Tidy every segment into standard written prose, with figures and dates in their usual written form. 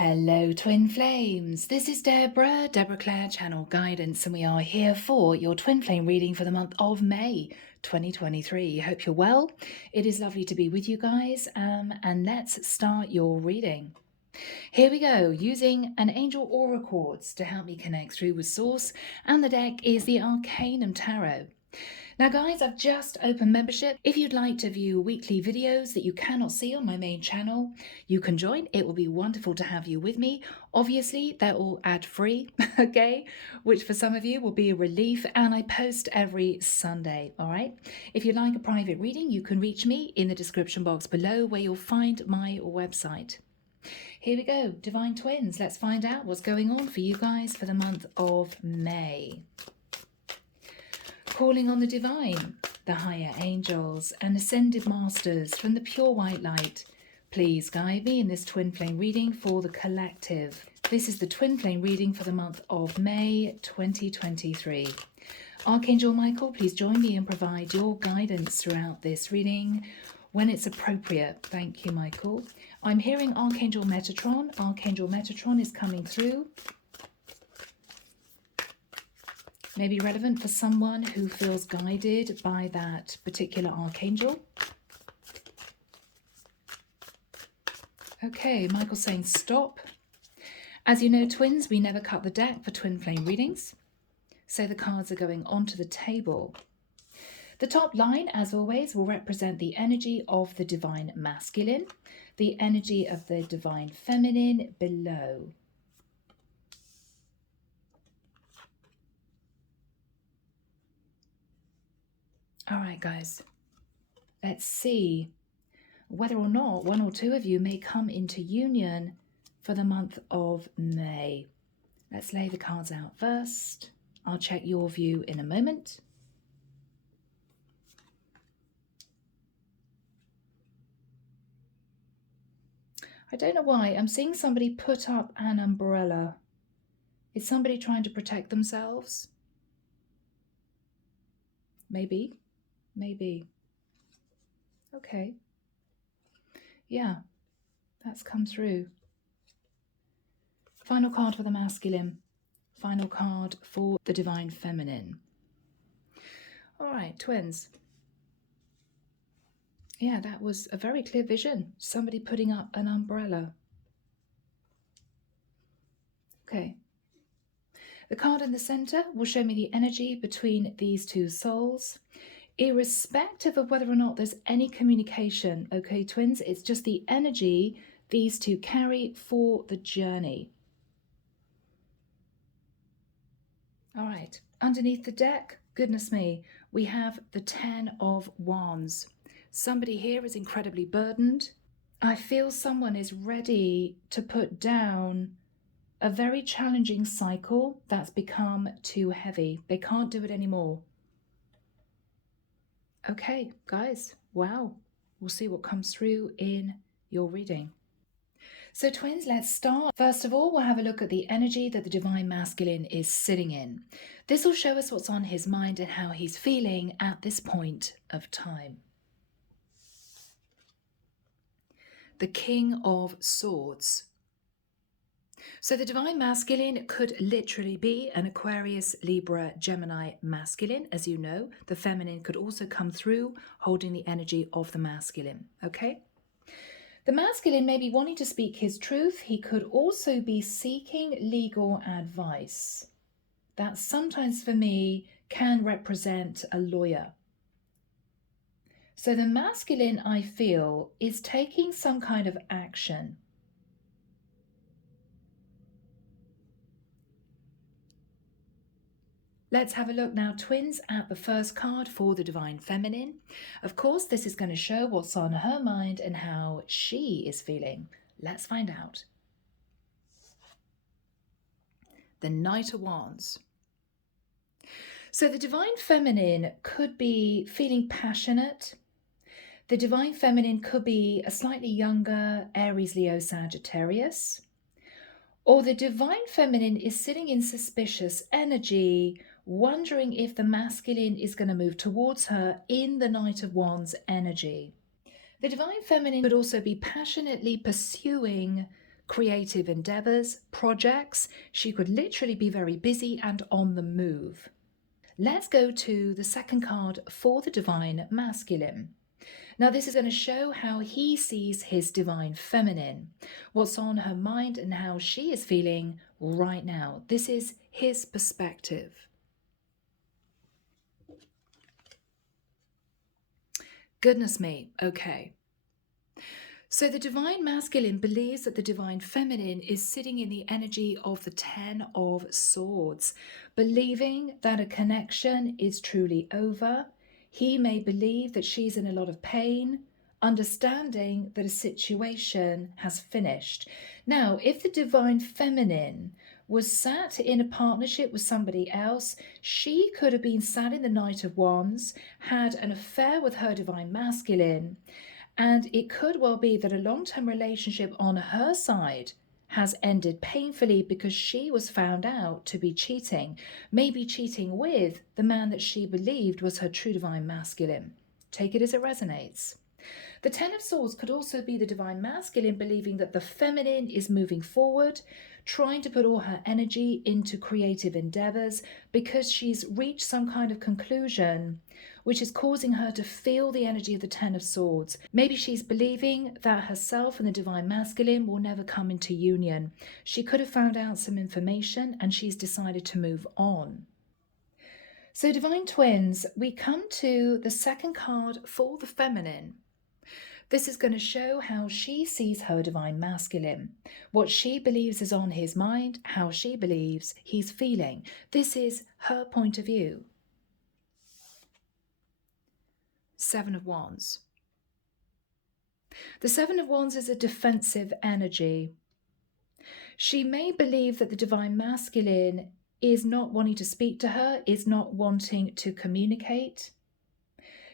Hello, Twin Flames. This is Deborah, Clare Channel Guidance, and we are here for your Twin Flame reading for the month of May 2023. Hope you're well. It is lovely to be with you guys, and let's start your reading. Here we go, using an angel aura quartz to help me connect through with Source, and the deck is the Arcanum Tarot. Now guys, I've just opened membership. If you'd like to view weekly videos that you cannot see on my main channel, you can join. It will be wonderful to have you with me. Obviously, they're all ad-free, okay? Which for some of you will be a relief, and I post every Sunday, all right? If you'd like a private reading, you can reach me in the description box below where you'll find my website. Here we go, Divine Twins. Let's find out what's going on for you guys for the month of May. Calling on the divine, the higher angels and ascended masters from the pure white light, please guide me in this twin flame reading for the collective. This is the twin flame reading for the month of May 2023. Archangel Michael, please join me and provide your guidance throughout this reading when it's appropriate. Thank you, Michael. I'm hearing Archangel Metatron. Archangel Metatron is coming through. Maybe relevant for someone who feels guided by that particular archangel. Okay, Michael's saying stop. As you know, twins, we never cut the deck for twin flame readings, so the cards are going onto the table. The top line, as always, will represent the energy of the divine masculine, the energy of the divine feminine below. All right, guys, let's see whether or not one or two of you may come into union for the month of May. Let's lay the cards out first. I'll check your view in a moment. I don't know why. I'm seeing somebody put up an umbrella. Is somebody trying to protect themselves? Maybe. Maybe. Okay. Yeah, that's come through. Final card for the masculine. Final card for the divine feminine. All right, twins. Yeah, that was a very clear vision. Somebody putting up an umbrella. Okay. The card in the center will show me the energy between these two souls, irrespective of whether or not there's any communication. Okay, twins, it's just the energy these two carry for the journey. All right, underneath the deck, goodness me, we have the 10 of Wands. Somebody here is incredibly burdened. I feel someone is ready to put down a very challenging cycle that's become too heavy. They can't do it anymore. Okay, guys, wow. We'll see what comes through in your reading. So twins, let's start. First of all, we'll have a look at the energy that the divine masculine is sitting in. This will show us what's on his mind and how he's feeling at this point of time. The King of Swords. So the divine masculine could literally be an Aquarius, Libra, Gemini masculine. As you know, the feminine could also come through holding the energy of the masculine, okay? The masculine may be wanting to speak his truth. He could also be seeking legal advice. That sometimes for me can represent a lawyer. So the masculine, I feel, is taking some kind of action. Let's have a look now, twins, at the first card for the divine feminine. Of course, this is going to show what's on her mind and how she is feeling. Let's find out. The Knight of Wands. So the divine feminine could be feeling passionate. The divine feminine could be a slightly younger Aries, Leo, Sagittarius. Or the divine feminine is sitting in suspicious energy, wondering if the masculine is going to move towards her in the Knight of Wands energy. The divine feminine could also be passionately pursuing creative endeavors, projects. She could literally be very busy and on the move. Let's go to the second card for the Divine Masculine. Now, this is going to show how he sees his Divine Feminine, what's on her mind and how she is feeling right now. This is his perspective. Goodness me, okay. So the Divine Masculine believes that the Divine Feminine is sitting in the energy of the Ten of Swords, believing that a connection is truly over. He may believe that she's in a lot of pain, understanding that a situation has finished. Now, if the Divine Feminine was sat in a partnership with somebody else, she could have been sat in the Knight of Wands, had an affair with her Divine Masculine, and it could well be that a long-term relationship on her side has ended painfully because she was found out to be cheating, maybe cheating with the man that she believed was her true Divine Masculine. Take it as it resonates. The Ten of Swords could also be the Divine Masculine believing that the feminine is moving forward, trying to put all her energy into creative endeavors because she's reached some kind of conclusion which is causing her to feel the energy of the Ten of Swords. Maybe she's believing that herself and the Divine Masculine will never come into union. She could have found out some information and she's decided to move on. So Divine Twins, we come to the second card for the feminine. This is going to show how she sees her Divine Masculine, what she believes is on his mind, how she believes he's feeling. This is her point of view. Seven of Wands. The Seven of Wands is a defensive energy. She may believe that the Divine Masculine is not wanting to speak to her, is not wanting to communicate.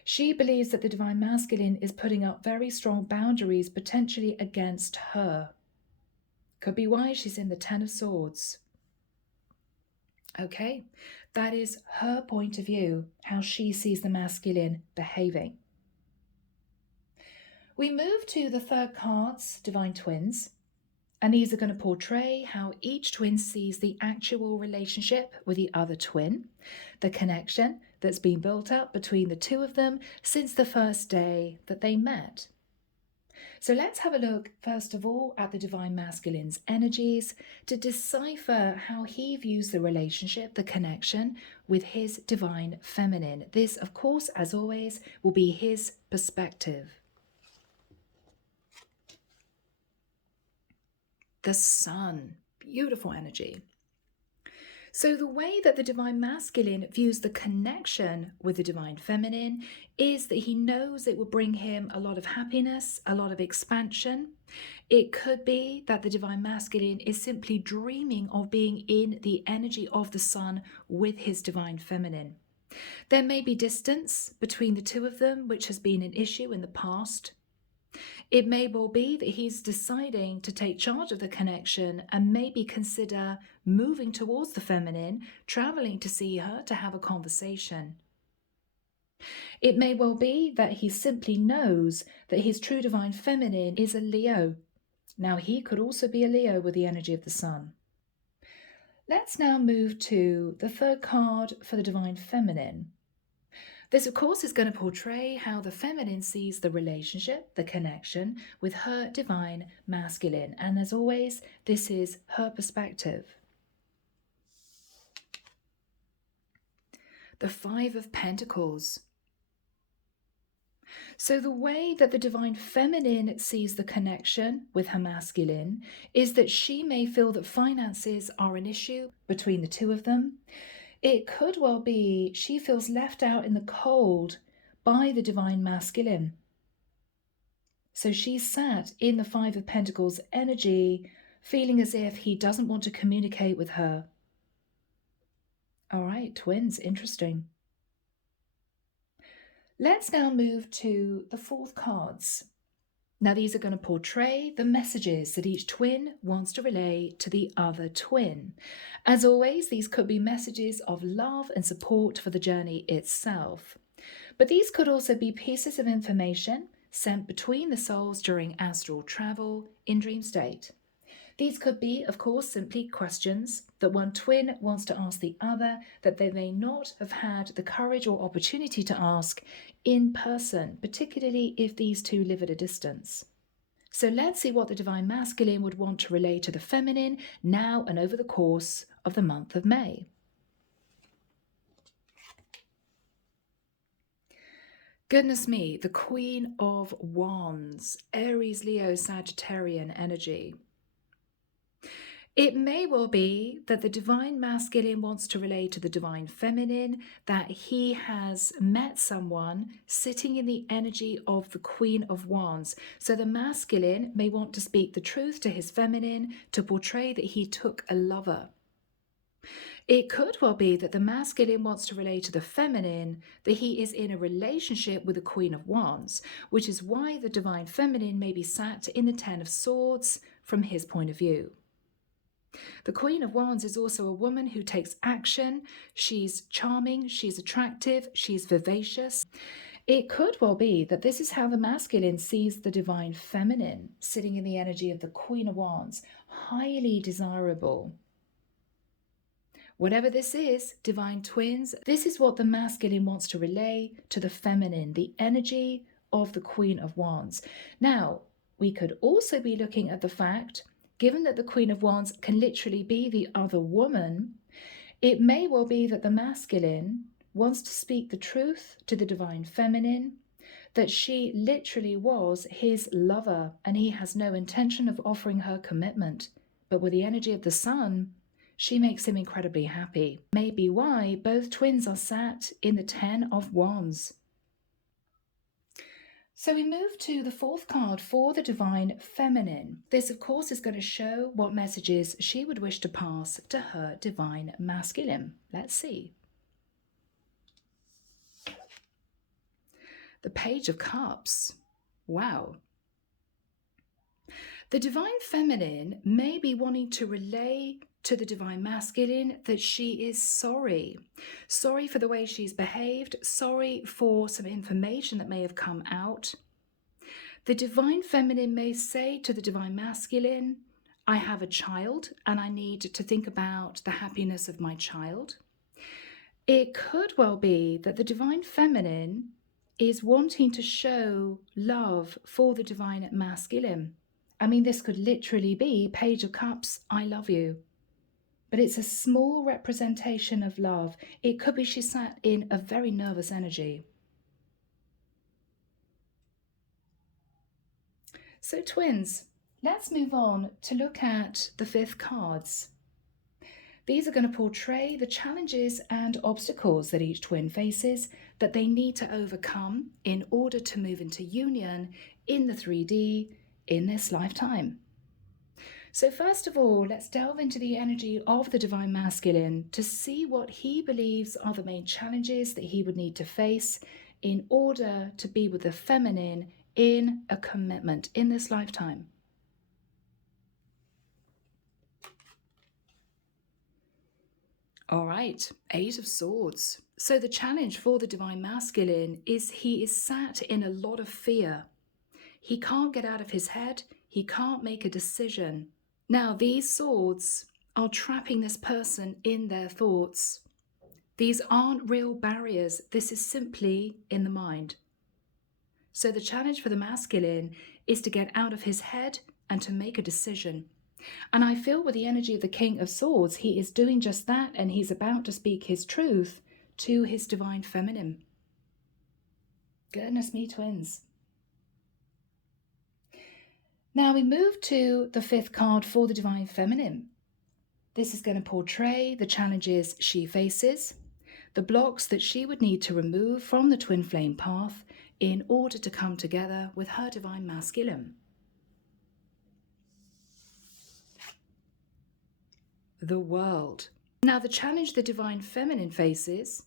She believes that the Divine Masculine is putting up very strong boundaries, potentially against her. Could be why she's in the Ten of Swords. Okay, that is her point of view, how she sees the masculine behaving. We move to the third cards, Divine Twins, and these are going to portray how each twin sees the actual relationship with the other twin, the connection that's been built up between the two of them since the first day that they met. So let's have a look, first of all, at the Divine Masculine's energies to decipher how he views the relationship, the connection with his Divine Feminine. This, of course, as always, will be his perspective. The Sun, beautiful energy. So the way that the Divine Masculine views the connection with the Divine Feminine is that he knows it will bring him a lot of happiness, a lot of expansion. It could be that the Divine Masculine is simply dreaming of being in the energy of the Sun with his Divine Feminine. There may be distance between the two of them, which has been an issue in the past. It may well be that he's deciding to take charge of the connection and maybe consider moving towards the feminine, traveling to see her to have a conversation. It may well be that he simply knows that his true Divine Feminine is a Leo. Now, he could also be a Leo with the energy of the Sun. Let's now move to the third card for the Divine Feminine. This, of course, is going to portray how the feminine sees the relationship, the connection with her Divine Masculine. And as always, this is her perspective. The Five of Pentacles. So the way that the Divine Feminine sees the connection with her masculine is that she may feel that finances are an issue between the two of them. It could well be she feels left out in the cold by the Divine Masculine. So she's sat in the Five of Pentacles energy, feeling as if he doesn't want to communicate with her. All right, twins, interesting. Let's now move to the fourth cards. Now, these are going to portray the messages that each twin wants to relay to the other twin. As always, these could be messages of love and support for the journey itself. But these could also be pieces of information sent between the souls during astral travel in dream state. These could be, of course, simply questions that one twin wants to ask the other that they may not have had the courage or opportunity to ask in person, particularly if these two live at a distance. So let's see what the Divine Masculine would want to relay to the feminine now and over the course of the month of May. Goodness me, the Queen of Wands, Aries, Leo, Sagittarian energy. It may well be that the Divine Masculine wants to relay to the Divine Feminine that he has met someone sitting in the energy of the Queen of Wands. So the masculine may want to speak the truth to his feminine to portray that he took a lover. It could well be that the masculine wants to relate to the feminine that he is in a relationship with the Queen of Wands, which is why the Divine Feminine may be sat in the Ten of Swords from his point of view. The Queen of Wands is also a woman who takes action. She's charming, she's attractive, she's vivacious. It could well be that this is how the masculine sees the Divine Feminine, sitting in the energy of the Queen of Wands, highly desirable. Whatever this is, divine twins, this is what the masculine wants to relay to the feminine, the energy of the Queen of Wands. Now, we could also be looking at the fact, given that the Queen of Wands can literally be the other woman, it may well be that the masculine wants to speak the truth to the divine feminine, that she literally was his lover and he has no intention of offering her commitment. But with the energy of the sun, she makes him incredibly happy. Maybe why both twins are sat in the Ten of Wands. So we move to the fourth card for the Divine Feminine. This, of course, is going to show what messages she would wish to pass to her Divine Masculine. Let's see. The Page of Cups. Wow. The Divine Feminine may be wanting to relay to the Divine Masculine that she is sorry. Sorry for the way she's behaved, sorry for some information that may have come out. The Divine Feminine may say to the Divine Masculine, I have a child and I need to think about the happiness of my child. It could well be that the Divine Feminine is wanting to show love for the Divine Masculine. I mean, this could literally be Page of Cups, I love you. But it's a small representation of love. It could be she sat in a very nervous energy. So twins, let's move on to look at the fifth cards. These are going to portray the challenges and obstacles that each twin faces that they need to overcome in order to move into union in the 3D in this lifetime. So first of all, let's delve into the energy of the Divine Masculine to see what he believes are the main challenges that he would need to face in order to be with the feminine in a commitment in this lifetime. All right, Eight of Swords. So the challenge for the Divine Masculine is he is sat in a lot of fear. He can't get out of his head. He can't make a decision. Now, these swords are trapping this person in their thoughts. These aren't real barriers. This is simply in the mind. So the challenge for the masculine is to get out of his head and to make a decision. And I feel with the energy of the King of Swords, he is doing just that, and he's about to speak his truth to his Divine Feminine. Goodness me, twins. Now we move to the fifth card for the Divine Feminine. This is going to portray the challenges she faces, the blocks that she would need to remove from the twin flame path in order to come together with her Divine Masculine. The World. Now, the challenge the Divine Feminine faces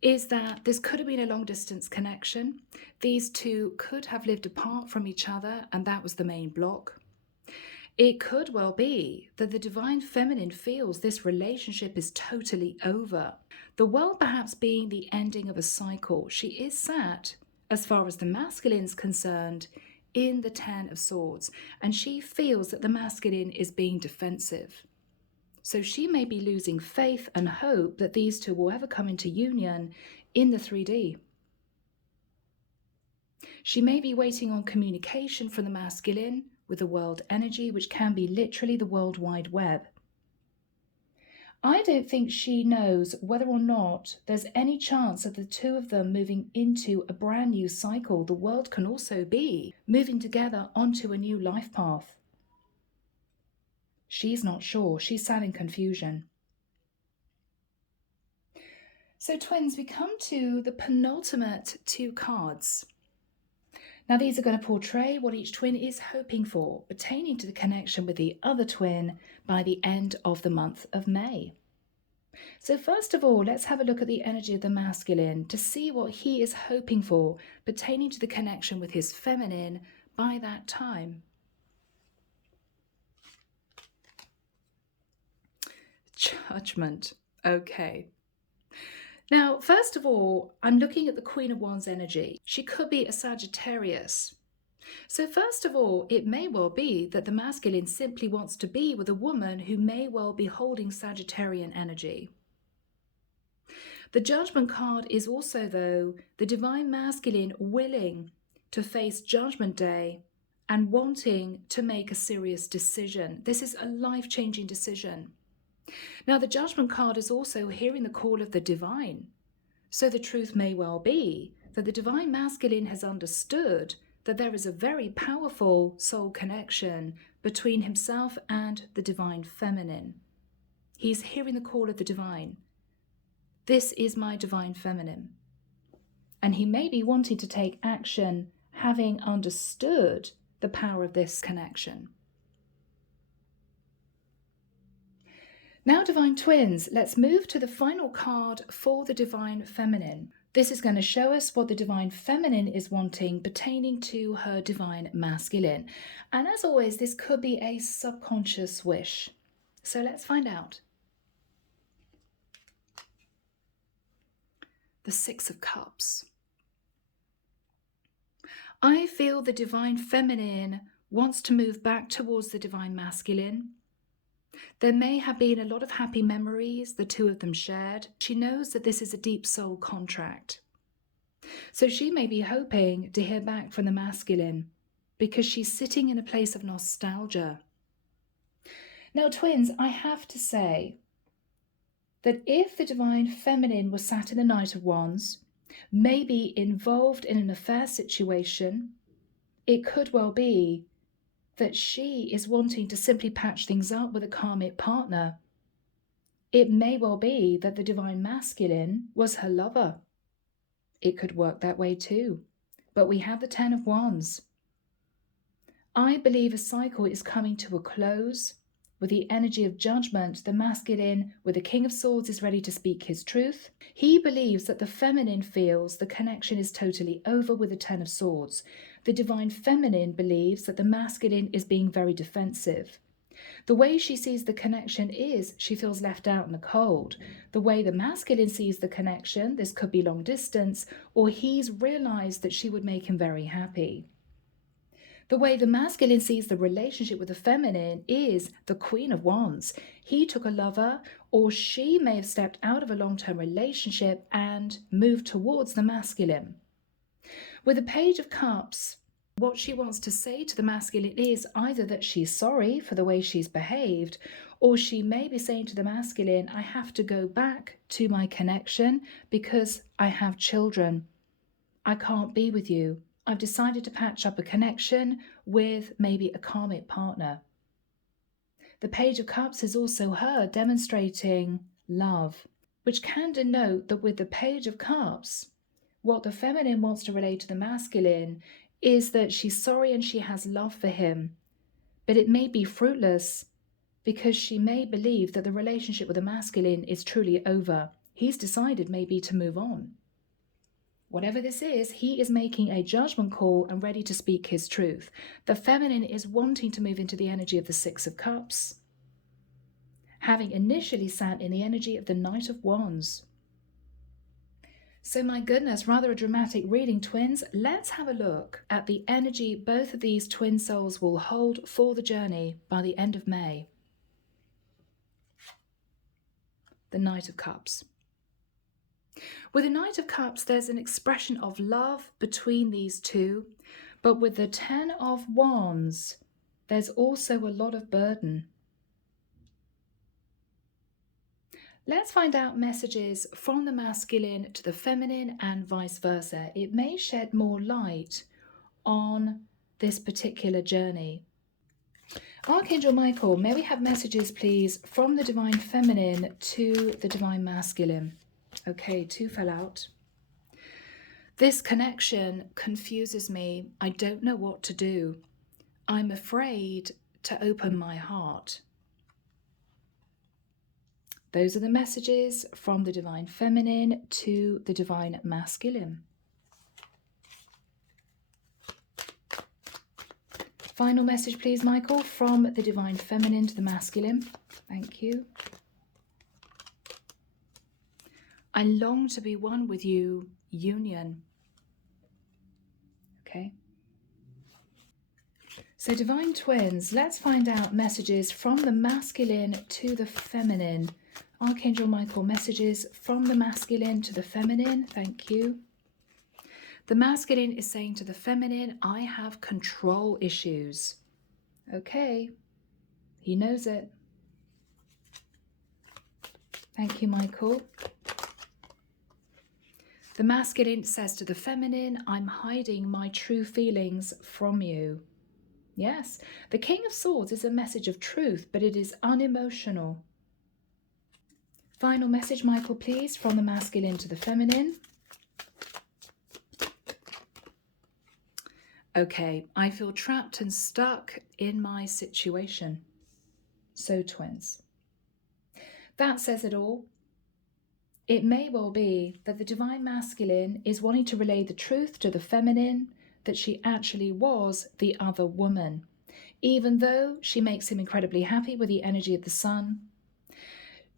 is that this could have been a long-distance connection. These two could have lived apart from each other, and that was the main block. It could well be that the Divine Feminine feels this relationship is totally over. The World perhaps being the ending of a cycle. She is sat, as far as the masculine's concerned, in the Ten of Swords, and she feels that the masculine is being defensive. So she may be losing faith and hope that these two will ever come into union in the 3D. She may be waiting on communication from the masculine with the world energy, which can be literally the World Wide Web. I don't think she knows whether or not there's any chance of the two of them moving into a brand new cycle. The world can also be moving together onto a new life path. She's not sure. She's sat in confusion. So twins, we come to the penultimate two cards. Now these are going to portray what each twin is hoping for, pertaining to the connection with the other twin by the end of the month of May. So first of all, let's have a look at the energy of the masculine to see what he is hoping for, pertaining to the connection with his feminine by that time. Judgment. Okay. Now, first of all, I'm looking at the Queen of Wands energy. She could be a Sagittarius. So first of all, it may well be that the masculine simply wants to be with a woman who may well be holding Sagittarian energy. The Judgment card is also, though, the divine masculine willing to face Judgment Day and wanting to make a serious decision. This is a life-changing decision. Now, the Judgment card is also hearing the call of the divine. So the truth may well be that the divine masculine has understood that there is a very powerful soul connection between himself and the divine feminine. He's hearing the call of the divine. This is my divine feminine. And he may be wanting to take action, having understood the power of this connection. Now, divine twins, let's move to the final card for the divine feminine. This is going to show us what the divine feminine is wanting pertaining to her divine masculine. And as always, this could be a subconscious wish. So let's find out. The Six of Cups. I feel the divine feminine wants to move back towards the divine masculine. There may have been a lot of happy memories the two of them shared. She knows that this is a deep soul contract. So she may be hoping to hear back from the masculine because she's sitting in a place of nostalgia. Now, twins, I have to say that if the divine feminine was sat in the Knight of Wands, maybe involved in an affair situation, it could well be that she is wanting to simply patch things up with a karmic partner. It may well be that the divine masculine was her lover. It could work that way too. But we have the Ten of Wands. I believe a cycle is coming to a close. With the energy of judgment, the masculine with the King of Swords is ready to speak his truth. He believes that the feminine feels the connection is totally over with the Ten of Swords. The divine feminine believes that the masculine is being very defensive. The way she sees the connection is she feels left out in the cold. The way the masculine sees the connection, this could be long distance, or he's realized that she would make him very happy. The way the masculine sees the relationship with the feminine is the Queen of Wands. He took a lover, or she may have stepped out of a long-term relationship and moved towards the masculine. With the Page of Cups, what she wants to say to the masculine is either that she's sorry for the way she's behaved, or she may be saying to the masculine, I have to go back to my connection because I have children. I can't be with you. I've decided to patch up a connection with maybe a karmic partner. The Page of Cups is also her demonstrating love, which can denote that with the Page of Cups, what the feminine wants to relate to the masculine is that she's sorry and she has love for him, but it may be fruitless because she may believe that the relationship with the masculine is truly over. He's decided maybe to move on. Whatever this is, he is making a judgment call and ready to speak his truth. The feminine is wanting to move into the energy of the Six of Cups, having initially sat in the energy of the Knight of Wands. So my goodness, rather a dramatic reading, twins. Let's have a look at the energy both of these twin souls will hold for the journey by the end of May. The Knight of Cups. With the Knight of Cups, there's an expression of love between these two, but with the Ten of Wands, there's also a lot of burden. Let's find out messages from the masculine to the feminine and vice versa. It may shed more light on this particular journey. Archangel Michael, may we have messages, please, from the divine feminine to the divine masculine? Okay, 2 fell out. This connection confuses me. I don't know what to do. I'm afraid to open my heart. Those are the messages from the divine feminine to the divine masculine. Final message, please, Michael, from the divine feminine to the masculine. Thank you. I long to be one with you, union. Okay. So divine twins, let's find out messages from the masculine to the feminine. Archangel Michael, messages from the masculine to the feminine. Thank you. The masculine is saying to the feminine, I have control issues. Okay, he knows it. Thank you, Michael. The masculine says to the feminine, I'm hiding my true feelings from you. Yes, the King of Swords is a message of truth, but it is unemotional. Final message, Michael, please, from the masculine to the feminine. Okay, I feel trapped and stuck in my situation. So, twins. That says it all. It may well be that the divine masculine is wanting to relay the truth to the feminine, that she actually was the other woman, even though she makes him incredibly happy with the energy of the sun.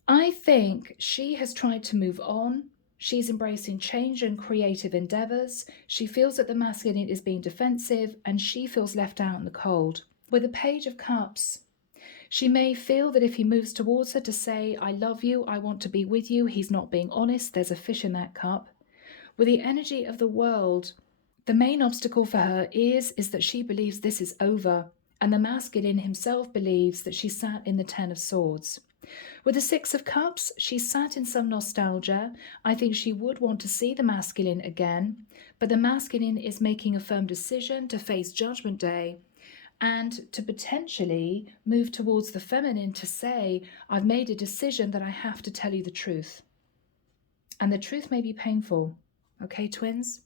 I think she has tried to move on. She's embracing change and creative endeavors. She feels that the masculine is being defensive and she feels left out in the cold. With the Page of Cups, she may feel that if he moves towards her to say, I love you, I want to be with you, he's not being honest. There's a fish in that cup. With the energy of the World, the main obstacle for her is that she believes this is over, and the masculine himself believes that she sat in the Ten of Swords. With the Six of Cups, she sat in some nostalgia. I think she would want to see the masculine again, but the masculine is making a firm decision to face Judgment Day and to potentially move towards the feminine to say, I've made a decision that I have to tell you the truth. And the truth may be painful. Okay, twins?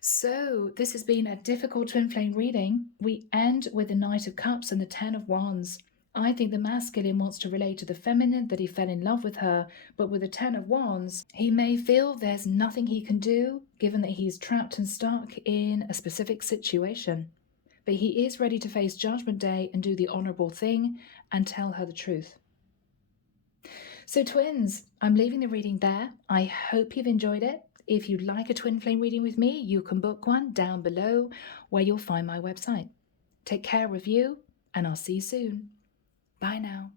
So this has been a difficult twin flame reading. We end with the Knight of Cups and the Ten of Wands. I think the masculine wants to relate to the feminine that he fell in love with her, but with the Ten of Wands, he may feel there's nothing he can do, given that he's trapped and stuck in a specific situation. But he is ready to face Judgment Day and do the honorable thing and tell her the truth. So twins, I'm leaving the reading there. I hope you've enjoyed it. If you'd like a twin flame reading with me, you can book one down below where you'll find my website. Take care of you, and I'll see you soon. Bye now.